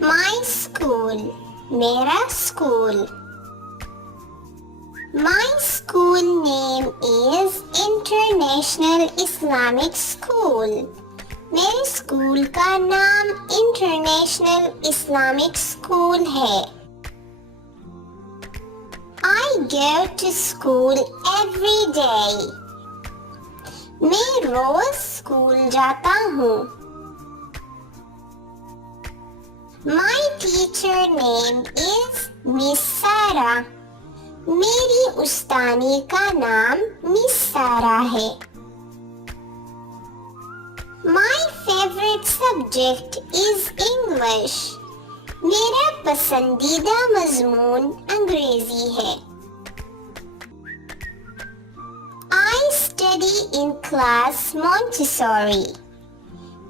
My school, मेरा school. My school name is International Islamic School. मेरे स्कूल का नाम International Islamic School है. I go to school every day. मैं रोज स्कूल जाता हूँ. My teacher name is Miss Sarah. मेरी उस्तानी का नाम मिस सारा है. My favorite subject is English. मेरा पसंदीदा मज़मून अंग्रेजी है. I study in class Montessori.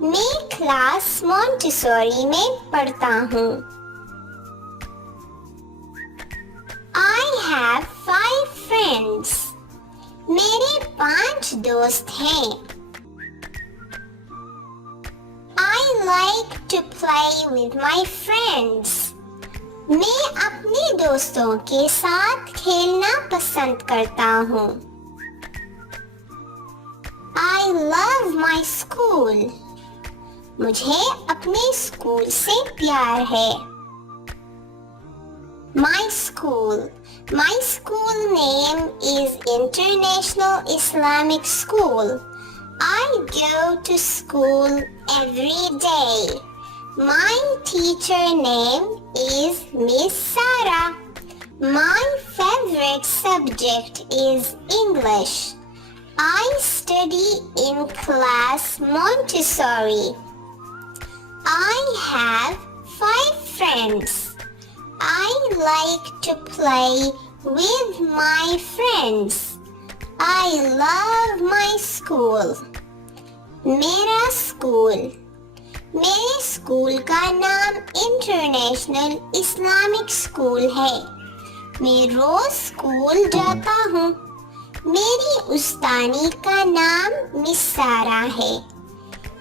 मैं क्लास Montessori में पढ़ता हूँ. I have 5 friends. मेरे 5 दोस्त हैं. I like to play with my friends. मैं अपने दोस्तों के साथ खेलना पसंद करता हूँ. I love my school. मुझे अपने स्कूल से प्यार है. My school name is International Islamic School. I go to school every day. My teacher name is Miss Sarah. My favorite subject is English. I study in class Montessori. I have 5 friends. I like to play with my friends. I love my school. मेरा स्कूल. मेरे स्कूल का नाम international Islamic school है. मैं रोज स्कूल जाता हूँ. मेरी उस्तानी का नाम मिस सारा है.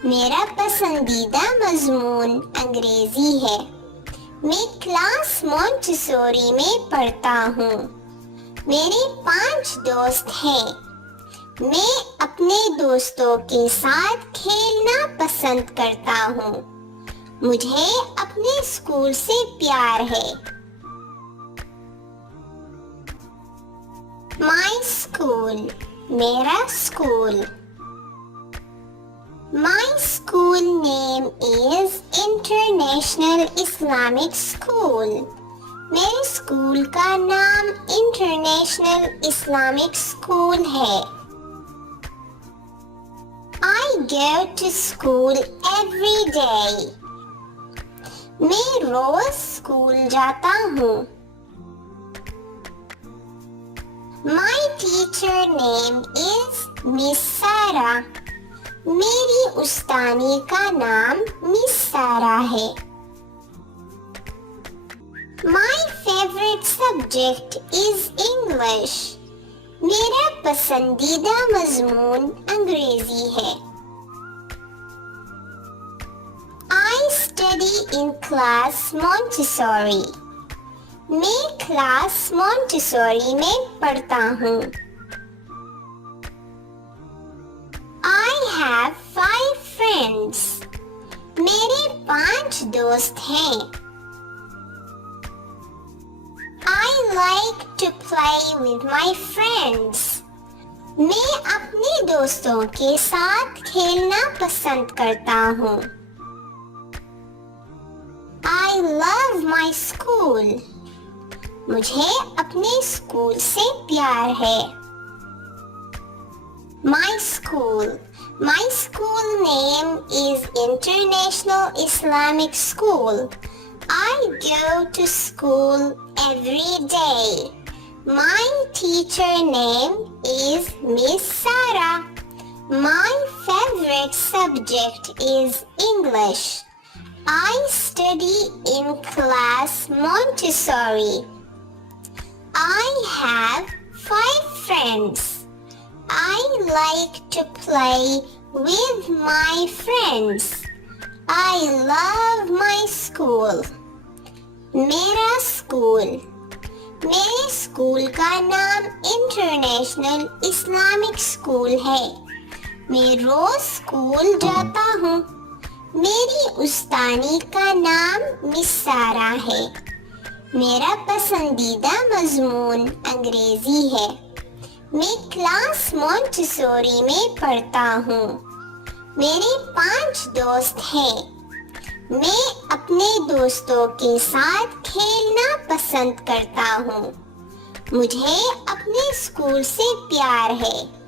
मेरा पसंदीदा मज़मून अंग्रेजी है. मैं क्लास Montessori में पढ़ता हूँ. मेरे 5 दोस्त हैं. मैं अपने दोस्तों के साथ खेलना पसंद करता हूँ. मुझे अपने स्कूल से प्यार है. My school, मेरा school. My school name is International Islamic School. मेरे स्कूल का नाम International Islamic School है. I go to school every day. मैं रोज स्कूल जाता हूँ. My teacher name is Miss Sarah. मेरी उस्तानी का नाम मिस सारा है. My favorite subject is English. मेरा पसंदीदा मज़मून अंग्रेजी है. I study in class Montessori. मैं क्लास Montessori में पढ़ता हूँ. I have 5 friends. मेरे 5 दोस्त हैं. I like to play with my friends. मैं अपने दोस्तों के साथ खेलना पसंद करता हूँ. I love my school. मुझे अपने स्कूल से प्यार है. My school name is International Islamic School. I go to school every day. My teacher name is Miss Sarah. My favorite subject is English. I study in class Montessori. I have 5 friends. I like to play with my friends. I love my school. मेरा स्कूल। मेरे स्कूल का नाम international Islamic school है। मैं रोज स्कूल जाता हूँ। मेरी उस्तानी का नाम मिस सारा है। मेरा पसंदीदा मजमून अंग्रेजी है। मैं क्लास मॉन्टेसोरी में पढ़ता हूँ। मेरे 5 दोस्त हैं। मैं अपने दोस्तों के साथ खेलना पसंद करता हूँ। मुझे अपने स्कूल से प्यार है।